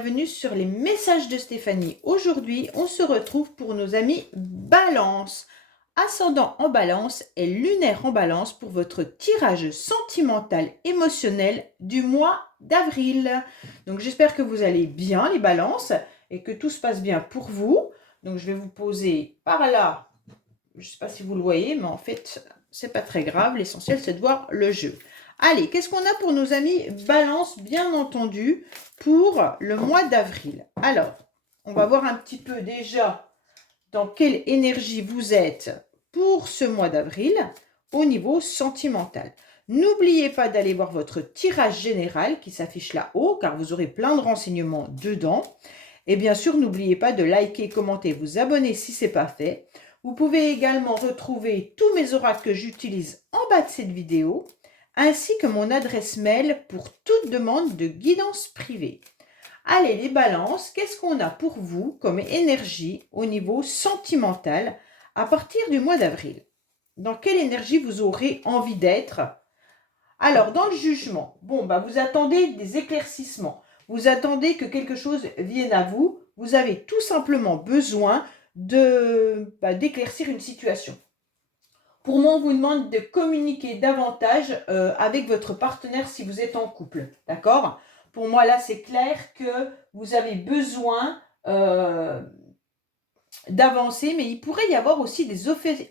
bienvenue sur les messages de Stéphanie. Aujourd'hui, on se retrouve pour nos amis Balance. Ascendant en Balance et lunaire en Balance pour votre tirage sentimental émotionnel du mois d'avril. Donc j'espère que vous allez bien les Balances et que tout se passe bien pour vous. Donc je vais vous poser par là, je ne sais pas si vous le voyez, mais en fait, c'est pas très grave. L'essentiel, c'est de voir le jeu. Allez, qu'est-ce qu'on a pour nos amis Balance, bien entendu, pour le mois d'avril? Alors, on va voir un petit peu déjà dans quelle énergie vous êtes pour ce mois d'avril au niveau sentimental. N'oubliez pas d'aller voir votre tirage général qui s'affiche là-haut, car vous aurez plein de renseignements dedans. Et bien sûr, n'oubliez pas de liker, commenter, vous abonner si ce n'est pas fait. Vous pouvez également retrouver tous mes oracles que j'utilise en bas de cette vidéo, ainsi que mon adresse mail pour toute demande de guidance privée. Allez les balances, qu'est-ce qu'on a pour vous comme énergie au niveau sentimental à partir du mois d'avril? Dans quelle énergie vous aurez envie d'être? Alors, dans le jugement, vous attendez des éclaircissements. Vous attendez que quelque chose vienne à vous. Vous avez tout simplement besoin d'éclaircir une situation. Pour moi, on vous demande de communiquer davantage avec votre partenaire si vous êtes en couple. D'accord? Pour moi, là, c'est clair que vous avez besoin d'avancer, mais il pourrait y avoir aussi des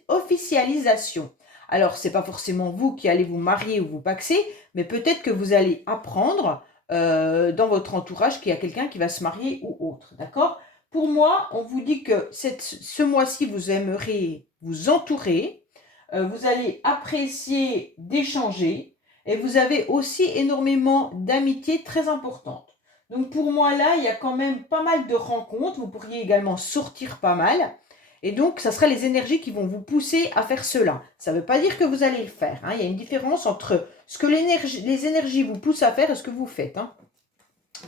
officialisations. Alors, ce n'est pas forcément vous qui allez vous marier ou vous paxer, mais peut-être que vous allez apprendre dans votre entourage qu'il y a quelqu'un qui va se marier ou autre. D'accord? Pour moi, on vous dit que ce mois-ci, vous aimeriez vous entourer, vous allez apprécier d'échanger et vous avez aussi énormément d'amitié très importante. Donc pour moi là, il y a quand même pas mal de rencontres, vous pourriez également sortir pas mal. Et donc, ça sera les énergies qui vont vous pousser à faire cela. Ça ne veut pas dire que vous allez le faire. Hein. Il y a une différence entre ce que les énergies vous poussent à faire et ce que vous faites. Hein.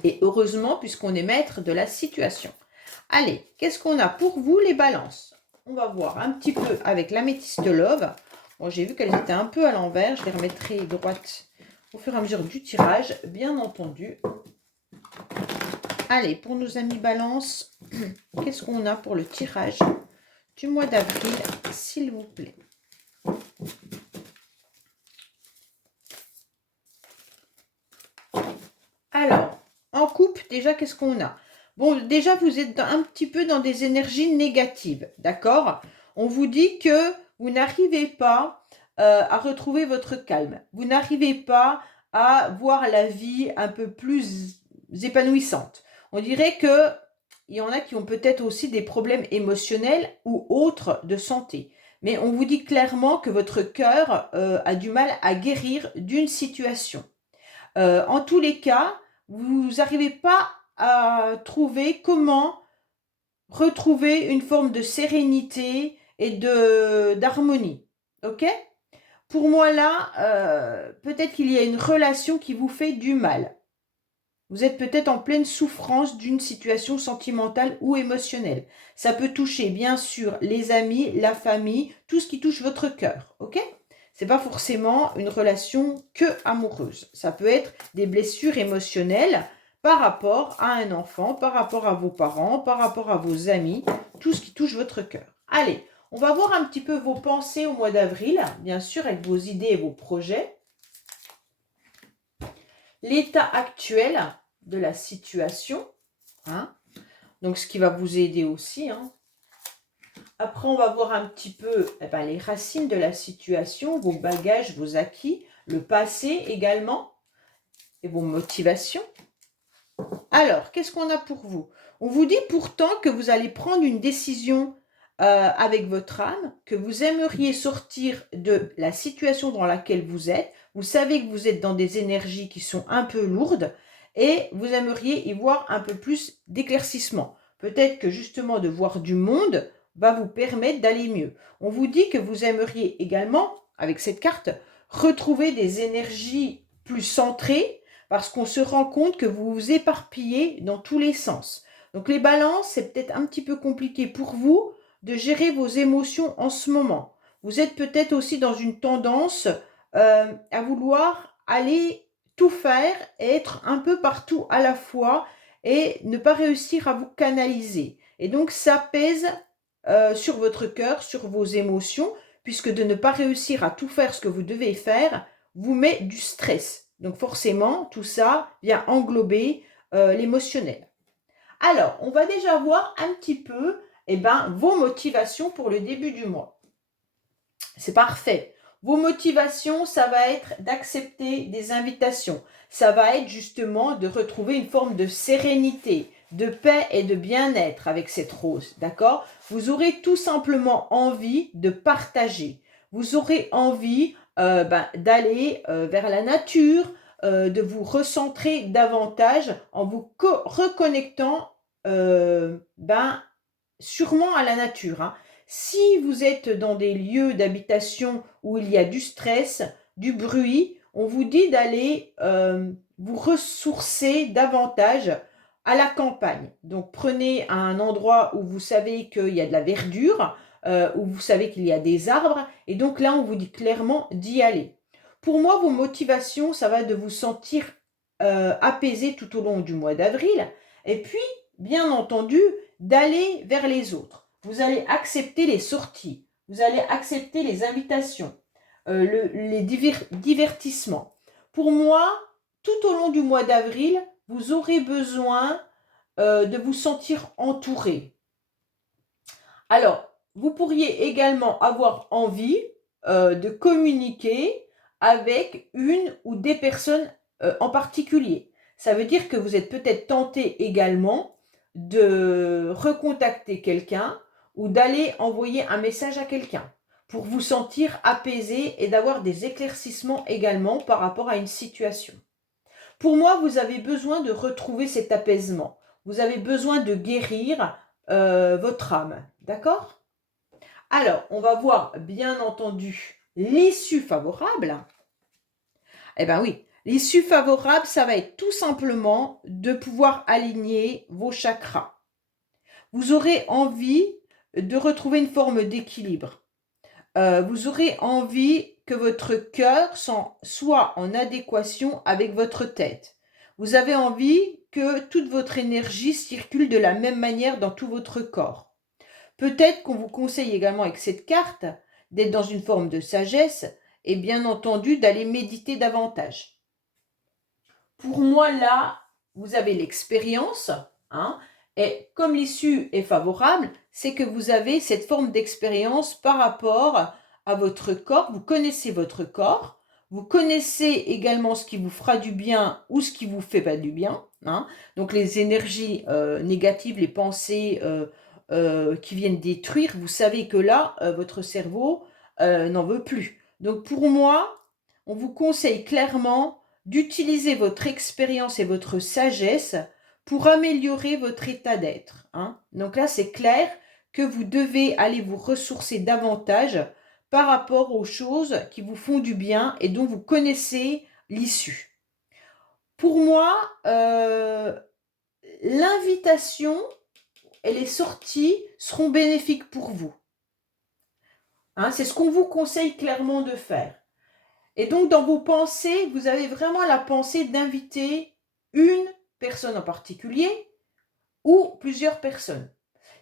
Et heureusement, puisqu'on est maître de la situation. Allez, qu'est-ce qu'on a pour vous les balances? On va voir un petit peu avec l'améthyste love. Bon, j'ai vu qu'elles étaient un peu à l'envers. Je les remettrai droite au fur et à mesure du tirage, bien entendu. Allez, pour nos amis balance, qu'est-ce qu'on a pour le tirage du mois d'avril, s'il vous plaît? Alors, en couple, déjà, qu'est-ce qu'on a? Bon, déjà, vous êtes un petit peu dans des énergies négatives, d'accord? On vous dit que vous n'arrivez pas à retrouver votre calme. Vous n'arrivez pas à voir la vie un peu plus épanouissante. On dirait que il y en a qui ont peut-être aussi des problèmes émotionnels ou autres de santé. Mais on vous dit clairement que votre cœur a du mal à guérir d'une situation. En tous les cas, vous n'arrivez pas à trouver comment retrouver une forme de sérénité et d'harmonie. Ok? Pour moi là, peut-être qu'il y a une relation qui vous fait du mal. Vous êtes peut-être en pleine souffrance d'une situation sentimentale ou émotionnelle. Ça peut toucher bien sûr les amis, la famille, tout ce qui touche votre cœur. Ok? C'est pas forcément une relation que amoureuse. Ça peut être des blessures émotionnelles par rapport à un enfant, par rapport à vos parents, par rapport à vos amis, tout ce qui touche votre cœur. Allez, on va voir un petit peu vos pensées au mois d'avril, bien sûr avec vos idées et vos projets. L'état actuel de la situation, hein, donc ce qui va vous aider aussi. Hein. Après, on va voir un petit peu les racines de la situation, vos bagages, vos acquis, le passé également, et vos motivations. Alors, qu'est-ce qu'on a pour vous? On vous dit pourtant que vous allez prendre une décision avec votre âme, que vous aimeriez sortir de la situation dans laquelle vous êtes. Vous savez que vous êtes dans des énergies qui sont un peu lourdes et vous aimeriez y voir un peu plus d'éclaircissement. Peut-être que justement de voir du monde va vous permettre d'aller mieux. On vous dit que vous aimeriez également, avec cette carte, retrouver des énergies plus centrées parce qu'on se rend compte que vous vous éparpillez dans tous les sens. Donc les balances, c'est peut-être un petit peu compliqué pour vous de gérer vos émotions en ce moment. Vous êtes peut-être aussi dans une tendance à vouloir aller tout faire et être un peu partout à la fois et ne pas réussir à vous canaliser. Et donc, ça pèse sur votre cœur, sur vos émotions, puisque de ne pas réussir à tout faire ce que vous devez faire vous met du stress. Donc forcément, tout ça vient englober l'émotionnel. Alors, on va déjà voir un petit peu vos motivations pour le début du mois. C'est parfait. Vos motivations, ça va être d'accepter des invitations. Ça va être justement de retrouver une forme de sérénité, de paix et de bien-être avec cette rose, d'accord? Vous aurez tout simplement envie de partager. Vous aurez envie d'aller vers la nature, de vous recentrer davantage en vous reconnectant sûrement à la nature, hein. Si vous êtes dans des lieux d'habitation où il y a du stress, du bruit, on vous dit d'aller vous ressourcer davantage à la campagne. Donc prenez un endroit où vous savez qu'il y a de la verdure, où vous savez qu'il y a des arbres, et donc là on vous dit clairement d'y aller. Pour moi, vos motivations, ça va de vous sentir apaisé tout au long du mois d'avril, et puis, bien entendu, d'aller vers les autres. Vous allez accepter les sorties, vous allez accepter les invitations, les divertissements. Pour moi, tout au long du mois d'avril, vous aurez besoin de vous sentir entouré. Alors, vous pourriez également avoir envie de communiquer avec une ou des personnes en particulier. Ça veut dire que vous êtes peut-être tenté également de recontacter quelqu'un ou d'aller envoyer un message à quelqu'un pour vous sentir apaisé et d'avoir des éclaircissements également par rapport à une situation. Pour moi, vous avez besoin de retrouver cet apaisement. Vous avez besoin de guérir votre âme. D'accord? Alors, on va voir bien entendu l'issue favorable. Eh bien oui, l'issue favorable, ça va être tout simplement de pouvoir aligner vos chakras. Vous aurez envie de retrouver une forme d'équilibre. Vous aurez envie que votre cœur soit en adéquation avec votre tête. Vous avez envie que toute votre énergie circule de la même manière dans tout votre corps. Peut-être qu'on vous conseille également avec cette carte d'être dans une forme de sagesse et bien entendu d'aller méditer davantage. Pour moi, là, vous avez l'expérience, hein, et comme l'issue est favorable, c'est que vous avez cette forme d'expérience par rapport à votre corps. Vous connaissez votre corps, vous connaissez également ce qui vous fera du bien ou ce qui vous fait pas du bien, hein. Donc les énergies négatives, les pensées qui viennent détruire, vous savez que là, votre cerveau n'en veut plus. Donc pour moi, on vous conseille clairement d'utiliser votre expérience et votre sagesse pour améliorer votre état d'être, hein. Donc là, c'est clair que vous devez aller vous ressourcer davantage par rapport aux choses qui vous font du bien et dont vous connaissez l'issue. Pour moi, l'invitation et les sorties seront bénéfiques pour vous, hein. C'est ce qu'on vous conseille clairement de faire. Et donc, dans vos pensées, vous avez vraiment la pensée d'inviter une personne en particulier ou plusieurs personnes.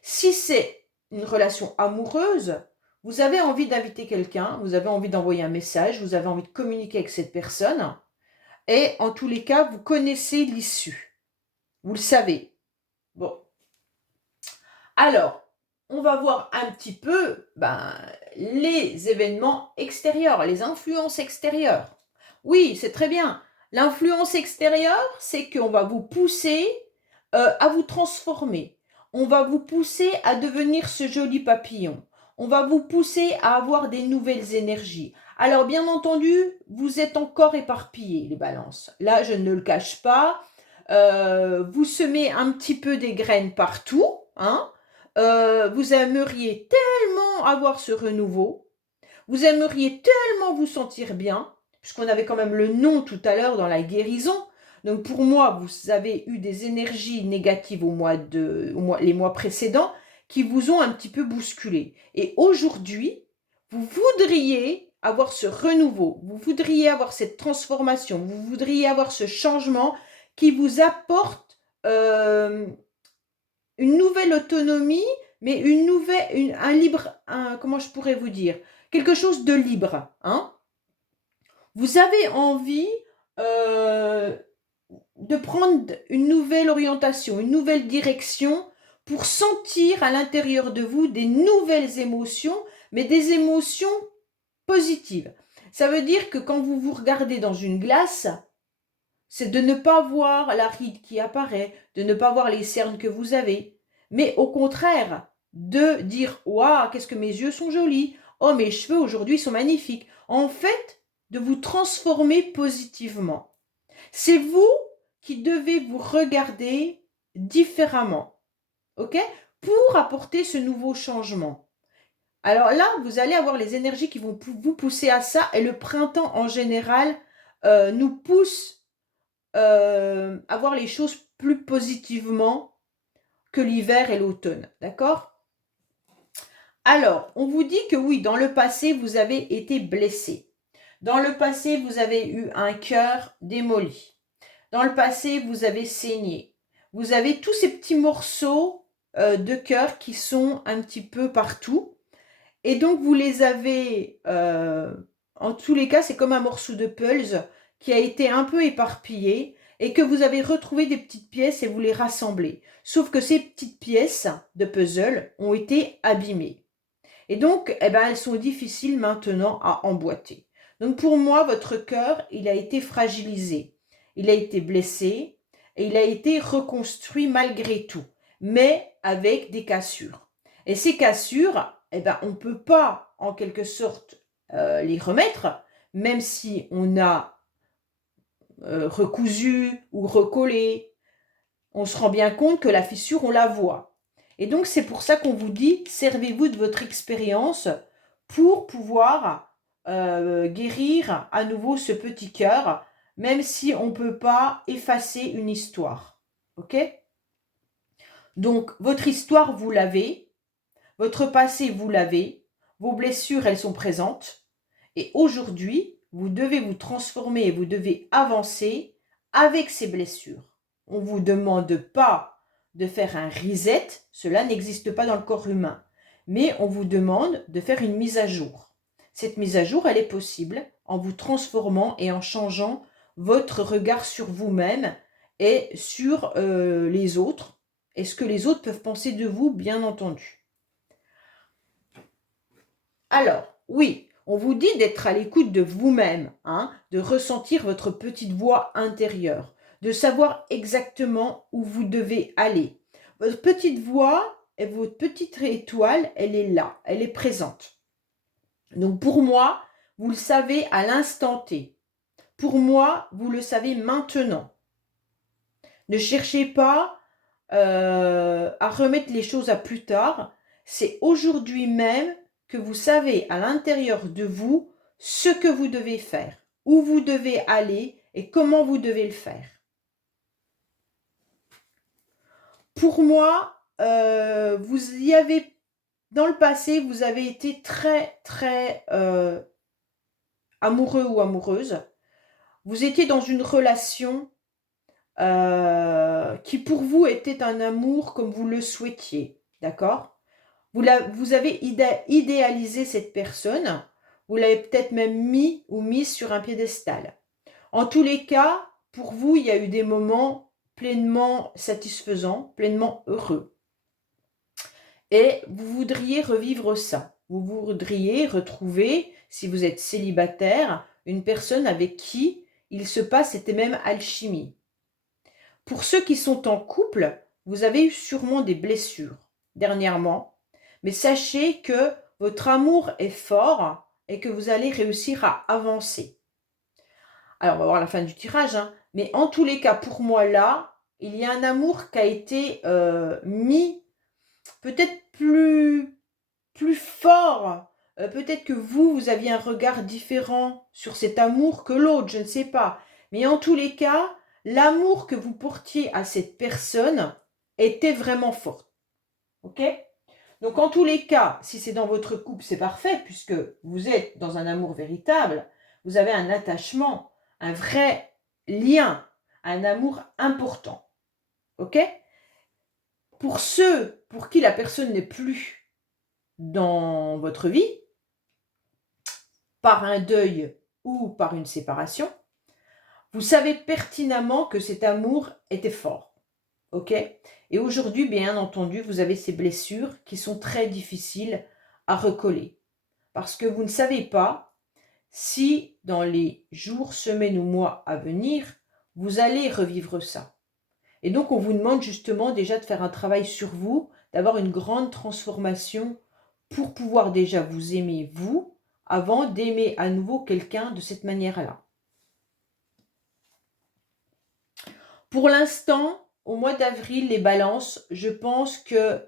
Si c'est une relation amoureuse, vous avez envie d'inviter quelqu'un, vous avez envie d'envoyer un message, vous avez envie de communiquer avec cette personne, et en tous les cas, vous connaissez l'issue. Vous le savez. Bon. Alors, on va voir un petit peu les événements extérieurs, les influences extérieures. Oui, c'est très bien. L'influence extérieure, c'est qu'on va vous pousser à vous transformer. On va vous pousser à devenir ce joli papillon. On va vous pousser à avoir des nouvelles énergies. Alors, bien entendu, vous êtes encore éparpillés, les balances. Là, je ne le cache pas. Vous semez un petit peu des graines partout, hein. Vous aimeriez tellement avoir ce renouveau, vous aimeriez tellement vous sentir bien, puisqu'on avait quand même le nom tout à l'heure dans la guérison. Donc pour moi, vous avez eu des énergies négatives les mois précédents qui vous ont un petit peu bousculé. Et aujourd'hui, vous voudriez avoir ce renouveau, vous voudriez avoir cette transformation, vous voudriez avoir ce changement qui vous apporte une nouvelle autonomie, mais comment je pourrais vous dire, quelque chose de libre, hein. Vous avez envie de prendre une nouvelle orientation, une nouvelle direction pour sentir à l'intérieur de vous des nouvelles émotions, mais des émotions positives. Ça veut dire que quand vous vous regardez dans une glace, c'est de ne pas voir la ride qui apparaît, de ne pas voir les cernes que vous avez, mais au contraire, de dire « Waouh, qu'est-ce que mes yeux sont jolis! Oh, mes cheveux aujourd'hui sont magnifiques !» En fait, de vous transformer positivement. C'est vous qui devez vous regarder différemment, ok? Pour apporter ce nouveau changement. Alors là, vous allez avoir les énergies qui vont vous pousser à ça, et le printemps en général nous pousse à voir les choses plus positivement que l'hiver et l'automne, d'accord? Alors, on vous dit que oui, dans le passé, vous avez été blessé. Dans le passé, vous avez eu un cœur démoli. Dans le passé, vous avez saigné. Vous avez tous ces petits morceaux de cœur qui sont un petit peu partout. Et donc, vous les avez, en tous les cas, c'est comme un morceau de puzzle qui a été un peu éparpillé et que vous avez retrouvé des petites pièces et vous les rassemblez. Sauf que ces petites pièces de puzzle ont été abîmées. Et donc, eh ben, elles sont difficiles maintenant à emboîter. Donc, pour moi, votre cœur, il a été fragilisé. Il a été blessé et il a été reconstruit malgré tout, mais avec des cassures. Et ces cassures, eh ben, on ne peut pas, en quelque sorte, les remettre, même si on a recousu ou recollé. On se rend bien compte que la fissure, on la voit. Et donc, c'est pour ça qu'on vous dit, servez-vous de votre expérience pour pouvoir guérir à nouveau ce petit cœur, même si on ne peut pas effacer une histoire. Ok? Donc, votre histoire, vous l'avez. Votre passé, vous l'avez. Vos blessures, elles sont présentes. Et aujourd'hui, vous devez vous transformer et vous devez avancer avec ces blessures. On ne vous demande pas de faire un reset, cela n'existe pas dans le corps humain. Mais on vous demande de faire une mise à jour. Cette mise à jour, elle est possible en vous transformant et en changeant votre regard sur vous-même et sur les autres, et ce que les autres peuvent penser de vous, bien entendu. Alors, oui, on vous dit d'être à l'écoute de vous-même, hein, de ressentir votre petite voix intérieure, de savoir exactement où vous devez aller. Votre petite voix et votre petite étoile, elle est là, elle est présente. Donc pour moi, vous le savez à l'instant T. Pour moi, vous le savez maintenant. Ne cherchez pas à remettre les choses à plus tard. C'est aujourd'hui même que vous savez à l'intérieur de vous ce que vous devez faire, où vous devez aller et comment vous devez le faire. Pour moi, vous y avez, dans le passé, vous avez été très, très amoureux ou amoureuse. Vous étiez dans une relation qui pour vous était un amour comme vous le souhaitiez, d'accord? Vous avez idéalisé cette personne, vous l'avez peut-être même mis ou mise sur un piédestal. En tous les cas, pour vous, il y a eu des moments pleinement satisfaisants, pleinement heureux. Et vous voudriez revivre ça. Vous voudriez retrouver, si vous êtes célibataire, une personne avec qui il se passe cette même alchimie. Pour ceux qui sont en couple, vous avez eu sûrement des blessures dernièrement, mais sachez que votre amour est fort et que vous allez réussir à avancer. Alors, on va voir la fin du tirage, hein, mais en tous les cas, pour moi, là, il y a un amour qui a été mis peut-être plus fort. Peut-être que vous aviez un regard différent sur cet amour que l'autre, je ne sais pas. Mais en tous les cas, l'amour que vous portiez à cette personne était vraiment fort. Ok? Donc en tous les cas, si c'est dans votre couple, c'est parfait, puisque vous êtes dans un amour véritable, vous avez un attachement, un vrai lien, un amour important. ok? Pour ceux pour qui la personne n'est plus dans votre vie, par un deuil ou par une séparation, vous savez pertinemment que cet amour était fort, ok? Et aujourd'hui, bien entendu, vous avez ces blessures qui sont très difficiles à recoller. Parce que vous ne savez pas si dans les jours, semaines ou mois à venir, vous allez revivre ça. Et donc, on vous demande justement déjà de faire un travail sur vous, d'avoir une grande transformation pour pouvoir déjà vous aimer vous, avant d'aimer à nouveau quelqu'un de cette manière-là. Pour l'instant, au mois d'avril, les balances, je pense que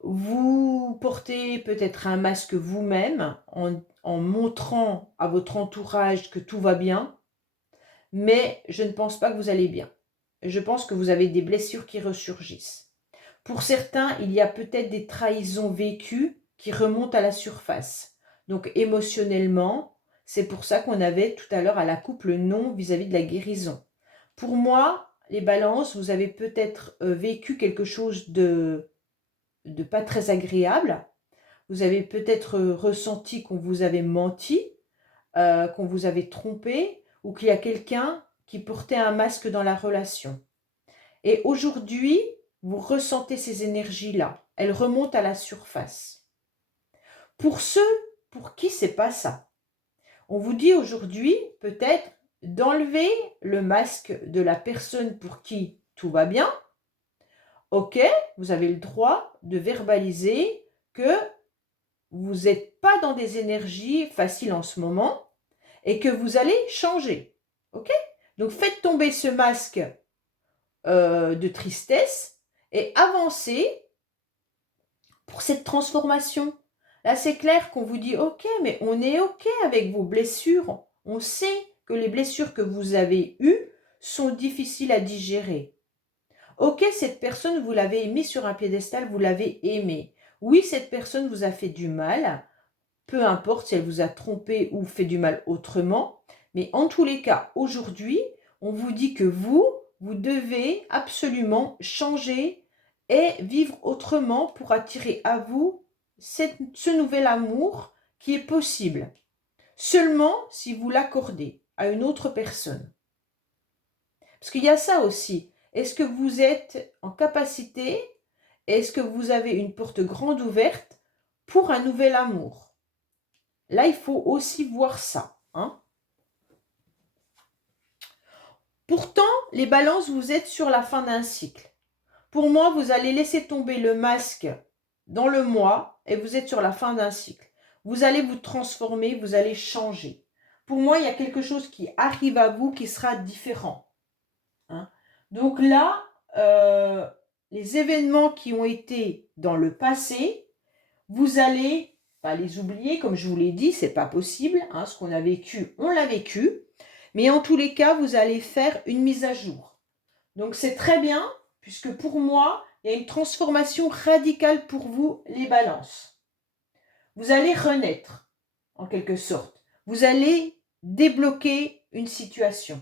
vous portez peut-être un masque vous-même en montrant à votre entourage que tout va bien, mais je ne pense pas que vous allez bien. Je pense que vous avez des blessures qui ressurgissent. Pour certains, il y a peut-être des trahisons vécues qui remontent à la surface. Donc émotionnellement, c'est pour ça qu'on avait tout à l'heure à la coupe le non vis-à-vis de la guérison. Pour moi, les balances, vous avez peut-être vécu quelque chose de pas très agréable. Vous avez peut-être ressenti qu'on vous avait menti, qu'on vous avait trompé, ou qu'il y a quelqu'un qui portait un masque dans la relation. Et aujourd'hui, vous ressentez ces énergies-là. Elles remontent à la surface. Pour ceux pour qui c'est pas ça, on vous dit aujourd'hui peut-être d'enlever le masque de la personne pour qui tout va bien. Ok, vous avez le droit de verbaliser que vous n'êtes pas dans des énergies faciles en ce moment et que vous allez changer. Ok? Donc faites tomber ce masque de tristesse et avancez pour cette transformation. Là, c'est clair qu'on vous dit ok, mais on est ok avec vos blessures. On sait que les blessures que vous avez eues sont difficiles à digérer. Ok, cette personne, vous l'avez mis sur un piédestal, vous l'avez aimée. Oui, cette personne vous a fait du mal, peu importe si elle vous a trompé ou fait du mal autrement, mais en tous les cas, aujourd'hui, on vous dit que vous devez absolument changer et vivre autrement pour attirer à vous ce nouvel amour qui est possible. Seulement si vous l'accordez à une autre personne. Parce qu'il y a ça aussi. Est-ce que vous êtes en capacité, est-ce que vous avez une porte grande ouverte pour un nouvel amour? Là, il faut aussi voir ça. Hein. Pourtant, les balances, vous êtes sur la fin d'un cycle. Pour moi, vous allez laisser tomber le masque dans le mois et vous êtes sur la fin d'un cycle. Vous allez vous transformer, vous allez changer. Pour moi, il y a quelque chose qui arrive à vous qui sera différent. Hein. Donc là, les événements qui ont été dans le passé, vous allez pas les oublier, comme je vous l'ai dit, c'est pas possible. Hein, ce qu'on a vécu, on l'a vécu. Mais en tous les cas, vous allez faire une mise à jour. Donc c'est très bien, puisque pour moi, il y a une transformation radicale pour vous, les balances. Vous allez renaître, en quelque sorte. Vous allez débloquer une situation.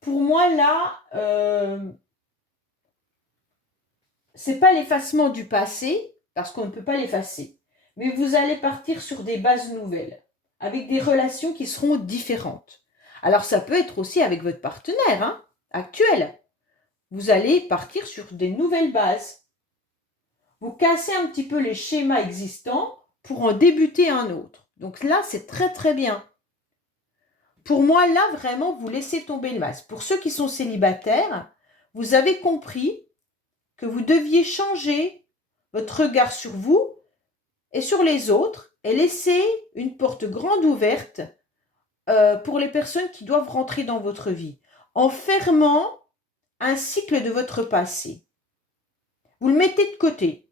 Pour moi, là, c'est pas l'effacement du passé, parce qu'on ne peut pas l'effacer, mais vous allez partir sur des bases nouvelles, avec des relations qui seront différentes. Alors ça peut être aussi avec votre partenaire actuel. Vous allez partir sur des nouvelles bases. Vous cassez un petit peu les schémas existants pour en débuter un autre. Donc là, c'est très très bien. Pour moi, là, vraiment, vous laissez tomber le masque. Pour ceux qui sont célibataires, vous avez compris que vous deviez changer votre regard sur vous et sur les autres et laisser une porte grande ouverte pour les personnes qui doivent rentrer dans votre vie, en fermant un cycle de votre passé. Vous le mettez de côté.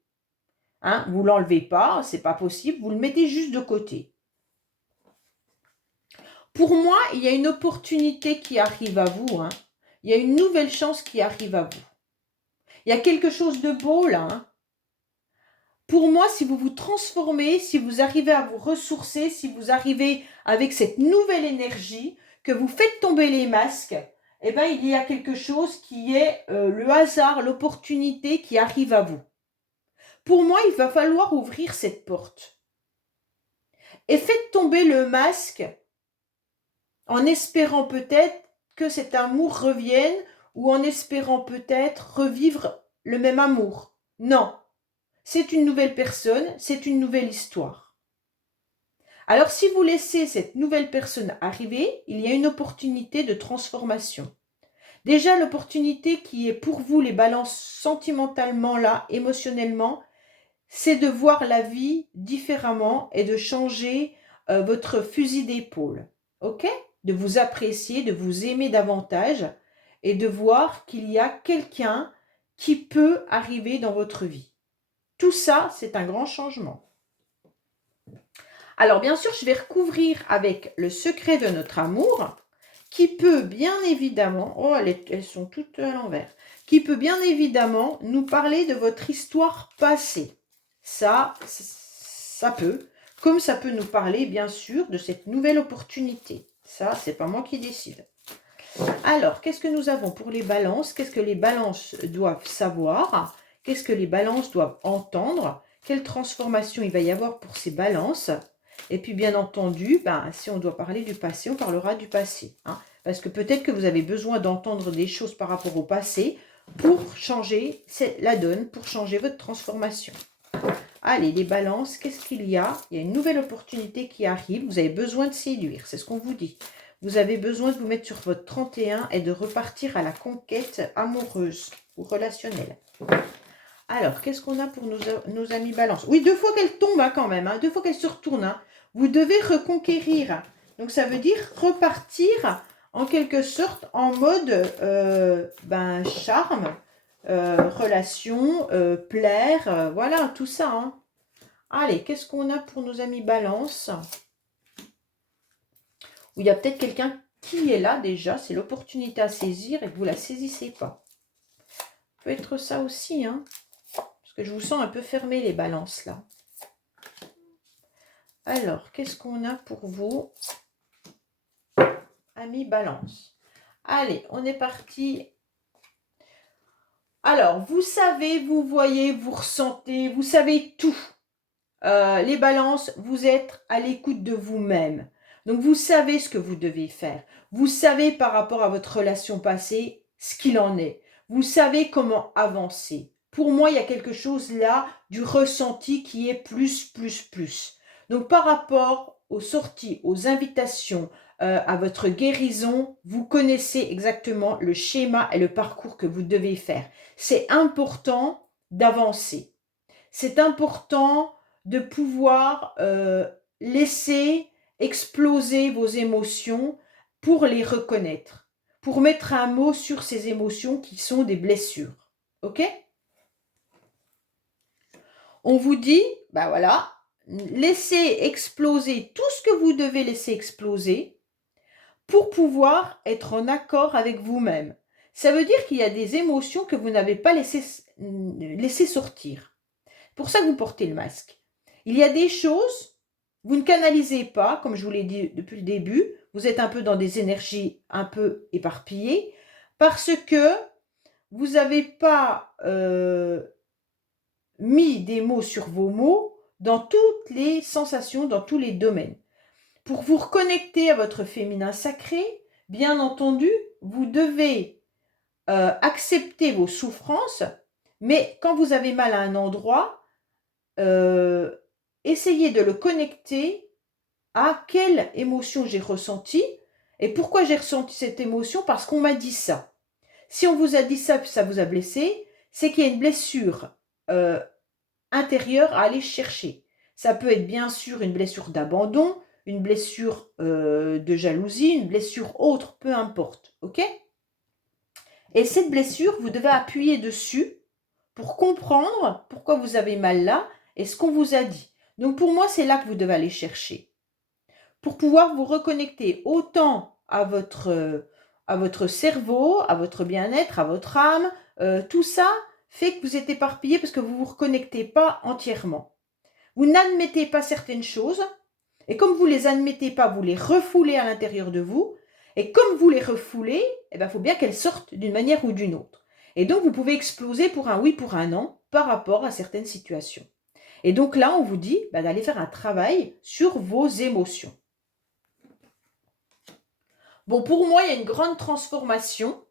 Hein, vous ne l'enlevez pas, c'est pas possible, vous le mettez juste de côté. Pour moi, il y a une opportunité qui arrive à vous. Hein. Il y a une nouvelle chance qui arrive à vous. Il y a quelque chose de beau là. Hein. Pour moi, si vous vous transformez, si vous arrivez à vous ressourcer, si vous arrivez avec cette nouvelle énergie, que vous faites tomber les masques eh ben, il y a quelque chose qui est le hasard, l'opportunité qui arrive à vous. Pour moi, il va falloir ouvrir cette porte. Et faites tomber le masque en espérant peut-être que cet amour revienne ou en espérant peut-être revivre le même amour. Non, c'est une nouvelle personne, c'est une nouvelle histoire. Alors si vous laissez cette nouvelle personne arriver, il y a une opportunité de transformation. Déjà, l'opportunité qui est pour vous, les balances sentimentalement là, émotionnellement, c'est de voir la vie différemment et de changer votre fusil d'épaule. Ok? De vous apprécier, de vous aimer davantage et de voir qu'il y a quelqu'un qui peut arriver dans votre vie. Tout ça, c'est un grand changement. Alors, bien sûr, je vais recouvrir avec le secret de notre amour, qui peut bien évidemment, oh, elles sont toutes à l'envers, qui peut bien évidemment nous parler de votre histoire passée. Ça peut, comme ça peut nous parler, bien sûr, de cette nouvelle opportunité. Ça, c'est pas moi qui décide. Alors, qu'est-ce que nous avons pour les balances? Qu'est-ce que les balances doivent savoir? Qu'est-ce que les balances doivent entendre? Quelle transformation il va y avoir pour ces balances? Et puis, bien entendu, si on doit parler du passé, on parlera du passé. Hein, parce que peut-être que vous avez besoin d'entendre des choses par rapport au passé pour changer la donne, pour changer votre transformation. Allez, les balances, qu'est-ce qu'il y a? Il y a une nouvelle opportunité qui arrive. Vous avez besoin de séduire, c'est ce qu'on vous dit. Vous avez besoin de vous mettre sur votre 31 et de repartir à la conquête amoureuse ou relationnelle. Alors, qu'est-ce qu'on a pour nos amis balance? Oui, 2 fois qu'elle tombe quand même, 2 fois qu'elle se retourne. Vous devez reconquérir. Donc, ça veut dire repartir en quelque sorte en mode charme, relation, plaire, voilà, tout ça. Allez, qu'est-ce qu'on a pour nos amis balance? Où il y a peut-être quelqu'un qui est là déjà, c'est l'opportunité à saisir et que vous ne la saisissez pas. Ça peut être ça aussi, parce que je vous sens un peu fermé les balances là. Alors, qu'est-ce qu'on a pour vous, amis balance? Allez, on est parti. Alors, vous savez, vous voyez, vous ressentez, vous savez tout. Les balances, vous êtes à l'écoute de vous-même. Donc, vous savez ce que vous devez faire. Vous savez par rapport à votre relation passée ce qu'il en est. Vous savez comment avancer. Pour moi, il y a quelque chose là du ressenti qui est plus. Donc, par rapport aux sorties, aux invitations, à votre guérison, vous connaissez exactement le schéma et le parcours que vous devez faire. C'est important d'avancer. C'est important de pouvoir laisser exploser vos émotions pour les reconnaître, pour mettre un mot sur ces émotions qui sont des blessures. Ok? On vous dit, voilà, laissez exploser tout ce que vous devez laisser exploser pour pouvoir être en accord avec vous-même. Ça veut dire qu'il y a des émotions que vous n'avez pas laissé sortir. Pour ça que vous portez le masque. Il y a des choses, vous ne canalisez pas, comme je vous l'ai dit depuis le début, vous êtes un peu dans des énergies un peu éparpillées, parce que vous n'avez pas mis des mots sur vos mots dans toutes les sensations, dans tous les domaines. Pour vous reconnecter à votre féminin sacré, bien entendu, vous devez accepter vos souffrances, mais quand vous avez mal à un endroit, essayez de le connecter à quelle émotion j'ai ressentie et pourquoi j'ai ressenti cette émotion, parce qu'on m'a dit ça. Si on vous a dit ça, puis ça vous a blessé, c'est qu'il y a une blessure intérieure à aller chercher. Ça peut être bien sûr une blessure d'abandon, une blessure de jalousie, une blessure autre, peu importe, ok? Et cette blessure, vous devez appuyer dessus pour comprendre pourquoi vous avez mal là et ce qu'on vous a dit. Donc pour moi, c'est là que vous devez aller chercher. Pour pouvoir vous reconnecter autant à votre cerveau, à votre bien-être, à votre âme, tout ça fait que vous êtes éparpillé parce que vous ne vous reconnectez pas entièrement. Vous n'admettez pas certaines choses, et comme vous ne les admettez pas, vous les refoulez à l'intérieur de vous, Et comme vous les refoulez, il faut bien qu'elles sortent d'une manière ou d'une autre. Et donc, vous pouvez exploser pour un oui, pour un non, par rapport à certaines situations. Et donc là, on vous dit d'aller faire un travail sur vos émotions. Bon, pour moi, il y a une grande transformation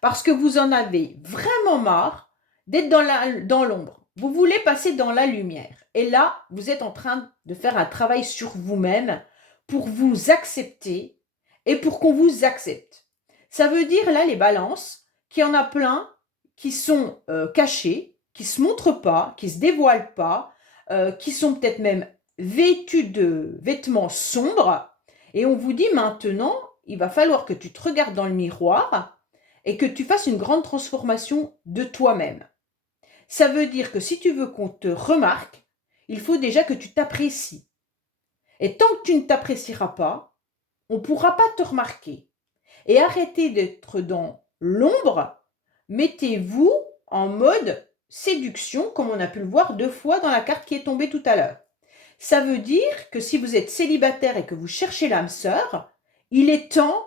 parce que vous en avez vraiment marre d'être dans l'ombre. Vous voulez passer dans la lumière. Et là, vous êtes en train de faire un travail sur vous-même pour vous accepter et pour qu'on vous accepte. Ça veut dire, là, les balances, qu'il y en a plein qui sont cachés, qui ne se montrent pas, qui ne se dévoilent pas, qui sont peut-être même vêtus de vêtements sombres. Et on vous dit maintenant, il va falloir que tu te regardes dans le miroir et que tu fasses une grande transformation de toi-même. Ça veut dire que si tu veux qu'on te remarque, il faut déjà que tu t'apprécies. Et tant que tu ne t'apprécieras pas, on ne pourra pas te remarquer. Et arrêtez d'être dans l'ombre, mettez-vous en mode séduction, comme on a pu le voir 2 fois dans la carte qui est tombée tout à l'heure. Ça veut dire que si vous êtes célibataire et que vous cherchez l'âme sœur, il est temps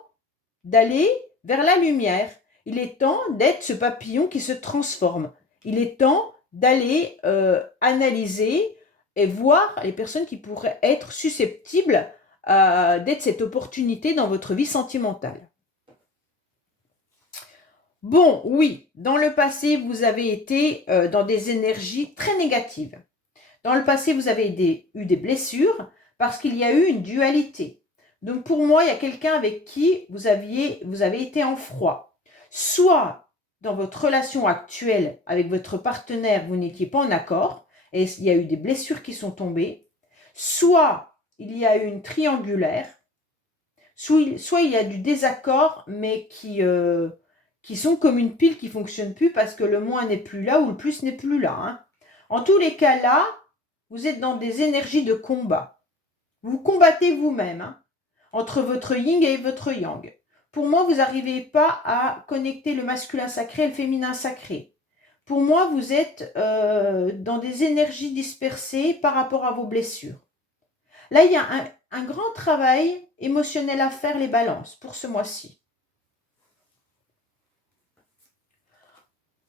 d'aller vers la lumière. Il est temps d'être ce papillon qui se transforme. Il est temps d'aller analyser et voir les personnes qui pourraient être susceptibles d'être cette opportunité dans votre vie sentimentale. Bon, oui, dans le passé, vous avez été dans des énergies très négatives. Dans le passé, vous avez eu des blessures parce qu'il y a eu une dualité. Donc pour moi, il y a quelqu'un avec qui vous avez été en froid. Soit dans votre relation actuelle avec votre partenaire, vous n'étiez pas en accord et il y a eu des blessures qui sont tombées. Soit il y a eu une triangulaire. Soit il y a du désaccord, mais qui sont comme une pile qui ne fonctionne plus parce que le moins n'est plus là ou le plus n'est plus là. Hein. En tous les cas, là, vous êtes dans des énergies de combat. Vous combattez vous-même, hein, entre votre yin et votre yang. Pour moi, vous n'arrivez pas à connecter le masculin sacré et le féminin sacré. Pour moi, vous êtes dans des énergies dispersées par rapport à vos blessures. Là, il y a un grand travail émotionnel à faire, les balances, pour ce mois-ci.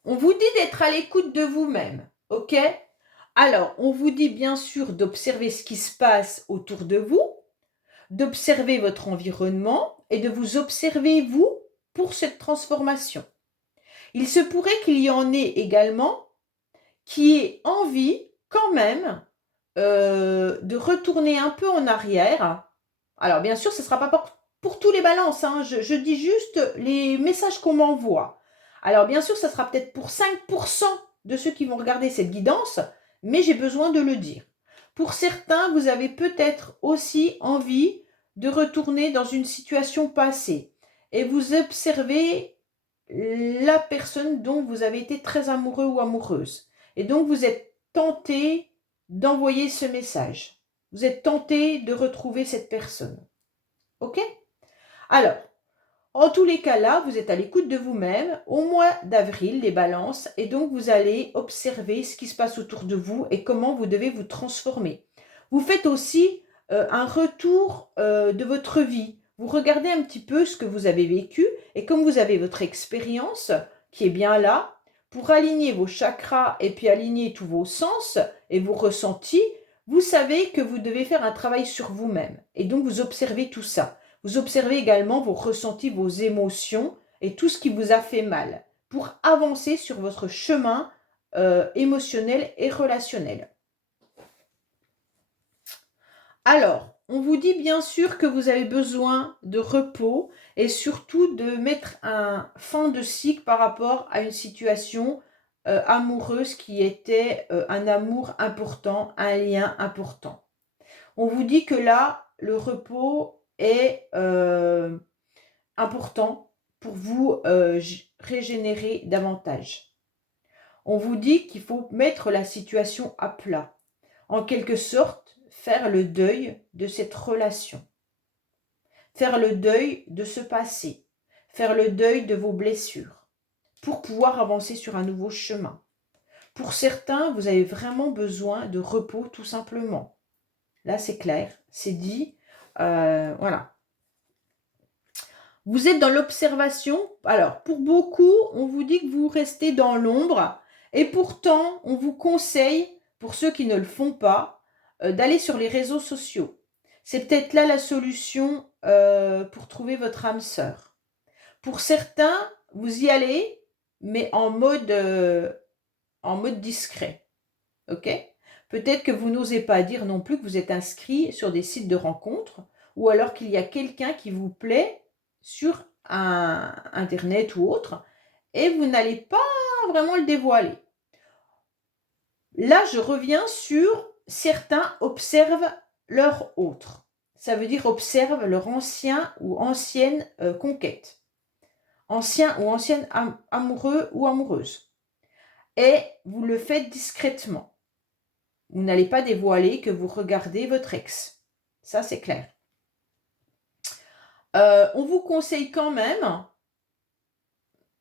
On vous dit d'être à l'écoute de vous-même, ok ? Alors, on vous dit bien sûr d'observer ce qui se passe autour de vous, d'observer votre environnement et de vous observer, vous, pour cette transformation. Il se pourrait qu'il y en ait également qui aient envie, quand même, de retourner un peu en arrière. Alors, bien sûr, ce ne sera pas pour tous les balances, hein. Je dis juste les messages qu'on m'envoie. Alors, bien sûr, ça sera peut-être pour 5% de ceux qui vont regarder cette guidance, mais j'ai besoin de le dire. Pour certains, vous avez peut-être aussi envie de retourner dans une situation passée et vous observez la personne dont vous avez été très amoureux ou amoureuse. Et donc, vous êtes tenté d'envoyer ce message. Vous êtes tenté de retrouver cette personne. OK ? Alors, en tous les cas là, vous êtes à l'écoute de vous-même au mois d'avril, les balances, et donc vous allez observer ce qui se passe autour de vous et comment vous devez vous transformer. Vous faites aussi un retour de votre vie. Vous regardez un petit peu ce que vous avez vécu et comme vous avez votre expérience qui est bien là, pour aligner vos chakras et puis aligner tous vos sens et vos ressentis, vous savez que vous devez faire un travail sur vous-même. Et donc vous observez tout ça. Vous observez également vos ressentis, vos émotions et tout ce qui vous a fait mal pour avancer sur votre chemin émotionnel et relationnel. Alors, on vous dit bien sûr que vous avez besoin de repos et surtout de mettre un fin de cycle par rapport à une situation amoureuse qui était un amour important, un lien important. On vous dit que là, le repos est important pour vous régénérer davantage. On vous dit qu'il faut mettre la situation à plat. En quelque sorte, faire le deuil de cette relation. Faire le deuil de ce passé. Faire le deuil de vos blessures. Pour pouvoir avancer sur un nouveau chemin. Pour certains, vous avez vraiment besoin de repos tout simplement. Là, c'est clair, c'est dit. Voilà. Vous êtes dans l'observation. Alors, pour beaucoup, on vous dit que vous restez dans l'ombre. Et pourtant, on vous conseille, pour ceux qui ne le font pas, d'aller sur les réseaux sociaux. C'est peut-être là la solution pour trouver votre âme sœur. Pour certains, vous y allez, mais en mode discret. Ok? Peut-être que vous n'osez pas dire non plus que vous êtes inscrit sur des sites de rencontres, ou alors qu'il y a quelqu'un qui vous plaît sur Internet ou autre, et vous n'allez pas vraiment le dévoiler. Là, je reviens sur certains observent leur autre. Ça veut dire observent leur ancien ou ancienne conquête. Ancien ou ancienne amoureux ou amoureuse. Et vous le faites discrètement. Vous n'allez pas dévoiler que vous regardez votre ex. Ça, c'est clair. On vous conseille quand même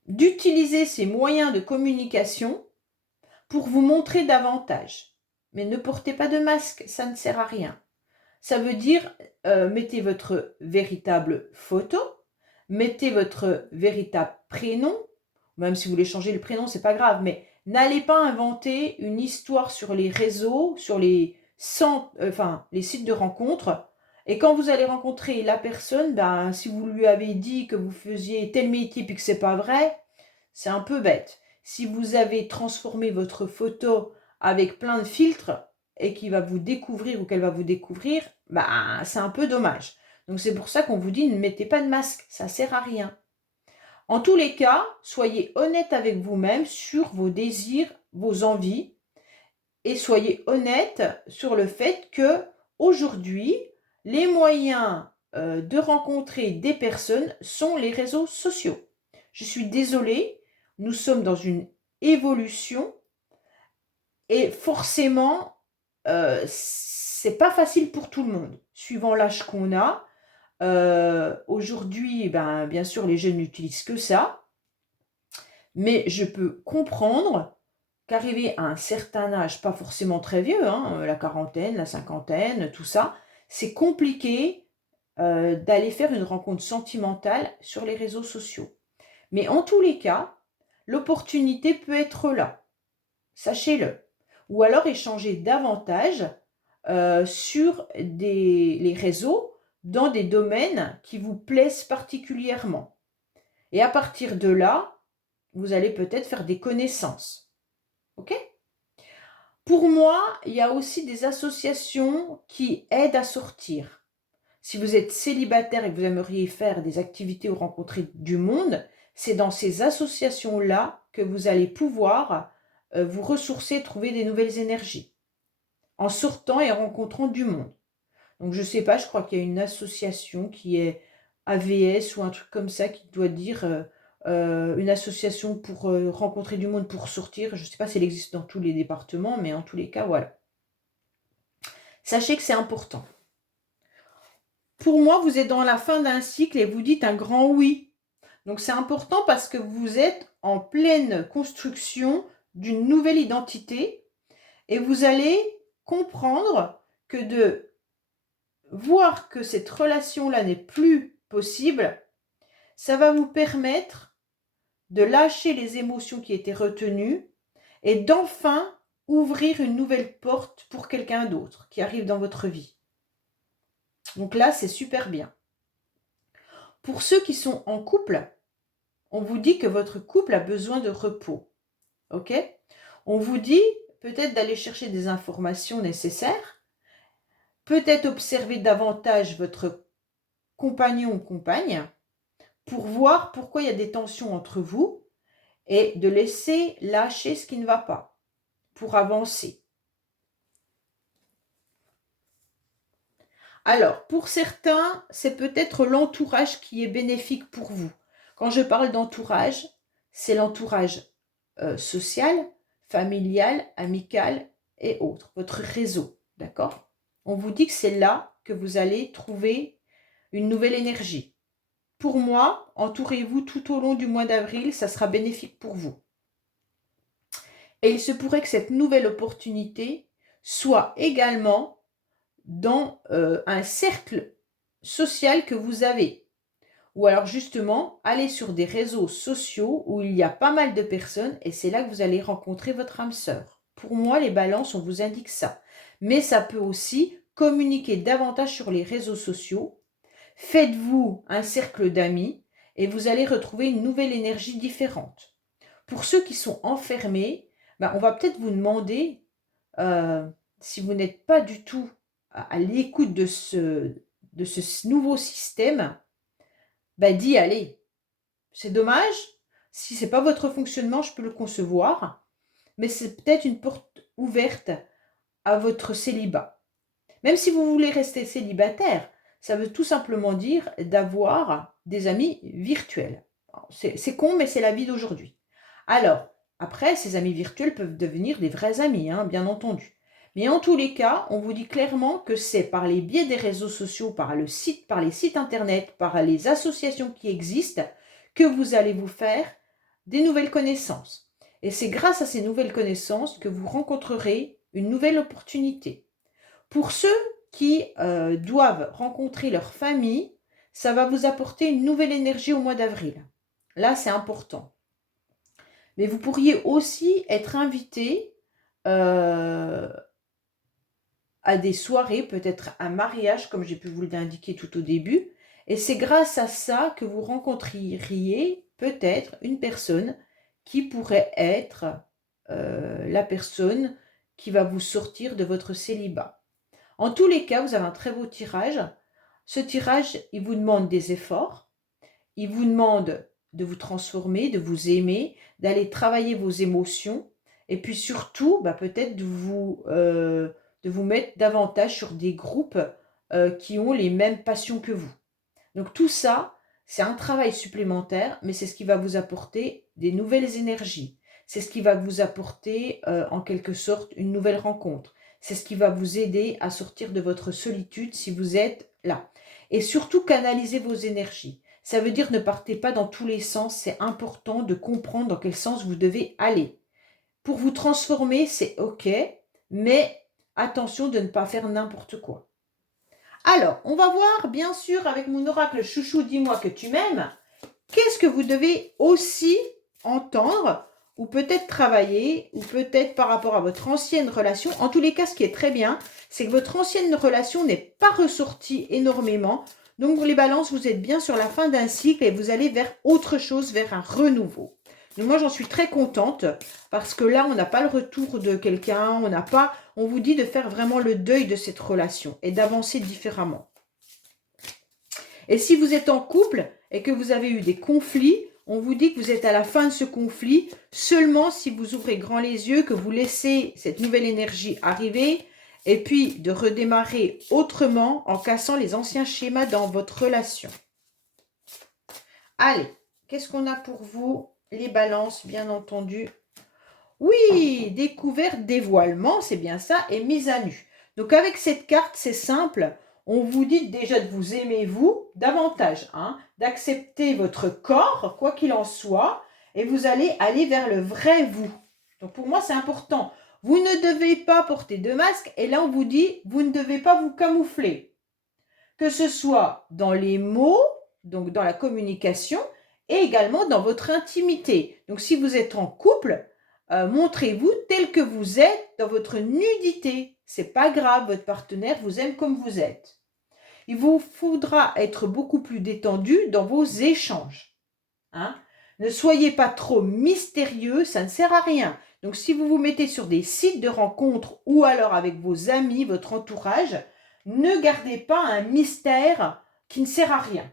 d'utiliser ces moyens de communication pour vous montrer davantage. Mais ne portez pas de masque, ça ne sert à rien. Ça veut dire, mettez votre véritable photo, mettez votre véritable prénom, même si vous voulez changer le prénom, c'est pas grave, mais n'allez pas inventer une histoire sur les réseaux, sur les sites de rencontres. Et quand vous allez rencontrer la personne, ben, si vous lui avez dit que vous faisiez tel métier et que c'est pas vrai, c'est un peu bête. Si vous avez transformé votre photo avec plein de filtres et qu'il va vous découvrir ou qu'elle va vous découvrir, bah, c'est un peu dommage. Donc c'est pour ça qu'on vous dit ne mettez pas de masque, ça sert à rien. En tous les cas, soyez honnête avec vous-même sur vos désirs, vos envies, et soyez honnête sur le fait que aujourd'hui, les moyens de rencontrer des personnes sont les réseaux sociaux. Je suis désolée, nous sommes dans une évolution et forcément, c'est pas facile pour tout le monde, suivant l'âge qu'on a. Aujourd'hui, ben, bien sûr, les jeunes n'utilisent que ça, mais je peux comprendre qu'arrivé à un certain âge, pas forcément très vieux, hein, la quarantaine, la cinquantaine, tout ça, c'est compliqué d'aller faire une rencontre sentimentale sur les réseaux sociaux. Mais en tous les cas, l'opportunité peut être là, sachez-le. Ou alors échanger davantage sur les réseaux dans des domaines qui vous plaisent particulièrement. Et à partir de là, vous allez peut-être faire des connaissances. Ok? Pour moi, il y a aussi des associations qui aident à sortir. Si vous êtes célibataire et que vous aimeriez faire des activités ou rencontrer du monde, c'est dans ces associations-là que vous allez pouvoir vous ressourcer et trouver des nouvelles énergies, en sortant et en rencontrant du monde. Donc je ne sais pas, je crois qu'il y a une association qui est AVS ou un truc comme ça qui doit dire une association pour rencontrer du monde, pour sortir. Je ne sais pas si elle existe dans tous les départements, mais en tous les cas, voilà. Sachez que c'est important. Pour moi, vous êtes dans la fin d'un cycle et vous dites un grand oui. Donc c'est important parce que vous êtes en pleine construction d'une nouvelle identité et vous allez comprendre que de voir que cette relation-là n'est plus possible, ça va vous permettre de lâcher les émotions qui étaient retenues et d'enfin ouvrir une nouvelle porte pour quelqu'un d'autre qui arrive dans votre vie. Donc là, c'est super bien. Pour ceux qui sont en couple, on vous dit que votre couple a besoin de repos. Ok? On vous dit peut-être d'aller chercher des informations nécessaires, peut-être observer davantage votre compagnon ou compagne pour voir pourquoi il y a des tensions entre vous et de laisser lâcher ce qui ne va pas pour avancer. Alors, pour certains, c'est peut-être l'entourage qui est bénéfique pour vous. Quand je parle d'entourage, c'est l'entourage social, familial, amical et autres, votre réseau, d'accord? On vous dit que c'est là que vous allez trouver une nouvelle énergie. Pour moi, entourez-vous tout au long du mois d'avril, ça sera bénéfique pour vous. Et il se pourrait que cette nouvelle opportunité soit également dans un cercle social que vous avez. ou alors justement, allez sur des réseaux sociaux où il y a pas mal de personnes et c'est là que vous allez rencontrer votre âme sœur. Pour moi, les balances, on vous indique ça. Mais ça peut aussi communiquer davantage sur les réseaux sociaux. Faites-vous un cercle d'amis et vous allez retrouver une nouvelle énergie différente. Pour ceux qui sont enfermés, ben, on va peut-être vous demander, euh, si vous n'êtes pas du tout à l'écoute de ce nouveau système, ben, d'y aller. C'est dommage. Si ce n'est pas votre fonctionnement, je peux le concevoir. Mais c'est peut-être une porte ouverte à votre célibat. Même si vous voulez rester célibataire, ça veut tout simplement dire d'avoir des amis virtuels. C'est con, mais c'est la vie d'aujourd'hui. Alors, après, ces amis virtuels peuvent devenir des vrais amis, hein, bien entendu. Mais en tous les cas, on vous dit clairement que c'est par les biais des réseaux sociaux, par les sites internet, par les associations qui existent, que vous allez vous faire des nouvelles connaissances. Et c'est grâce à ces nouvelles connaissances que vous rencontrerez une nouvelle opportunité. Pour ceux qui doivent rencontrer leur famille, ça va vous apporter une nouvelle énergie au mois d'avril. Là, c'est important. Mais vous pourriez aussi être invité à des soirées, peut-être un mariage, comme j'ai pu vous l'indiquer tout au début. Et c'est grâce à ça que vous rencontreriez peut-être une personne qui pourrait être la personne qui va vous sortir de votre célibat. En tous les cas, vous avez un très beau tirage. Ce tirage, il vous demande des efforts. Il vous demande de vous transformer, de vous aimer, d'aller travailler vos émotions. Et puis surtout, peut-être de vous mettre davantage sur des groupes qui ont les mêmes passions que vous. Donc tout ça, c'est un travail supplémentaire, mais c'est ce qui va vous apporter des nouvelles énergies. C'est ce qui va vous apporter en quelque sorte une nouvelle rencontre. C'est ce qui va vous aider à sortir de votre solitude si vous êtes là. Et surtout, canaliser vos énergies. Ça veut dire ne partez pas dans tous les sens. C'est important de comprendre dans quel sens vous devez aller. Pour vous transformer, c'est OK, mais attention de ne pas faire n'importe quoi. Alors, on va voir, bien sûr, avec mon oracle chouchou, dis-moi que tu m'aimes. Qu'est-ce que vous devez aussi entendre ou peut-être travailler ou peut-être par rapport à votre ancienne relation. En tous les cas, ce qui est très bien, c'est que votre ancienne relation n'est pas ressortie énormément. Donc, pour les balances, vous êtes bien sur la fin d'un cycle et vous allez vers autre chose, vers un renouveau. Donc, moi, j'en suis très contente parce que là, on n'a pas le retour de quelqu'un, on vous dit de faire vraiment le deuil de cette relation et d'avancer différemment. Et si vous êtes en couple et que vous avez eu des conflits, on vous dit que vous êtes à la fin de ce conflit seulement si vous ouvrez grand les yeux, que vous laissez cette nouvelle énergie arriver et puis de redémarrer autrement en cassant les anciens schémas dans votre relation. Allez, qu'est-ce qu'on a pour vous? Les balances, bien entendu. Oui, découverte, dévoilement, c'est bien ça, et mise à nu. Donc avec cette carte, c'est simple. On vous dit déjà de vous aimer vous davantage, d'accepter votre corps, quoi qu'il en soit, et vous allez aller vers le vrai vous. Donc pour moi, c'est important. Vous ne devez pas porter de masque, et là on vous dit, vous ne devez pas vous camoufler. Que ce soit dans les mots, donc dans la communication, et également dans votre intimité. Donc si vous êtes en couple, montrez-vous tel que vous êtes dans votre nudité. C'est pas grave, votre partenaire vous aime comme vous êtes. Il vous faudra être beaucoup plus détendu dans vos échanges. Ne soyez pas trop mystérieux, ça ne sert à rien. Donc si vous vous mettez sur des sites de rencontres ou alors avec vos amis, votre entourage, ne gardez pas un mystère qui ne sert à rien.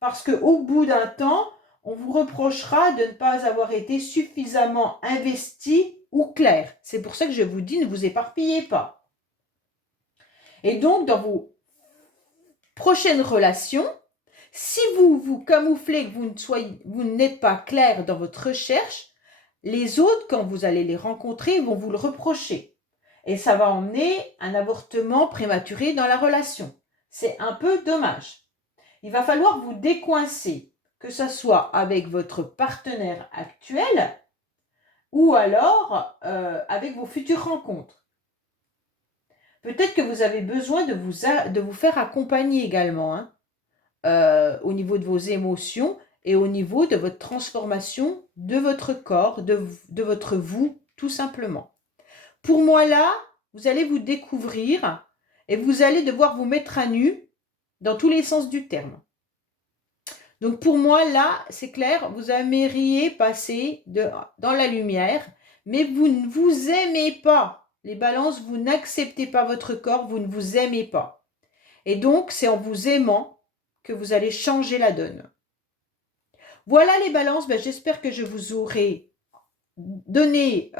Parce qu'au bout d'un temps, on vous reprochera de ne pas avoir été suffisamment investi ou clair. C'est pour ça que je vous dis, ne vous éparpillez pas. Et donc, dans vos prochaines relations, si vous vous camouflez, que vous n'êtes pas clair dans votre recherche, les autres, quand vous allez les rencontrer, vont vous le reprocher. Et ça va emmener un avortement prématuré dans la relation. C'est un peu dommage. Il va falloir vous décoincer, que ce soit avec votre partenaire actuel ou alors avec vos futures rencontres. Peut-être que vous avez besoin de vous faire accompagner également. au niveau de vos émotions et au niveau de votre transformation de votre corps, de votre vous, tout simplement. Pour moi, là, vous allez vous découvrir et vous allez devoir vous mettre à nu dans tous les sens du terme. Donc pour moi, là, c'est clair, vous aimeriez passer dans la lumière, mais vous ne vous aimez pas. Les balances, vous n'acceptez pas votre corps, vous ne vous aimez pas. Et donc, c'est en vous aimant que vous allez changer la donne. Voilà les balances, j'espère que je vous aurai donné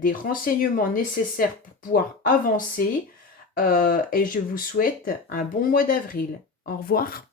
des renseignements nécessaires pour pouvoir avancer et je vous souhaite un bon mois d'avril. Au revoir.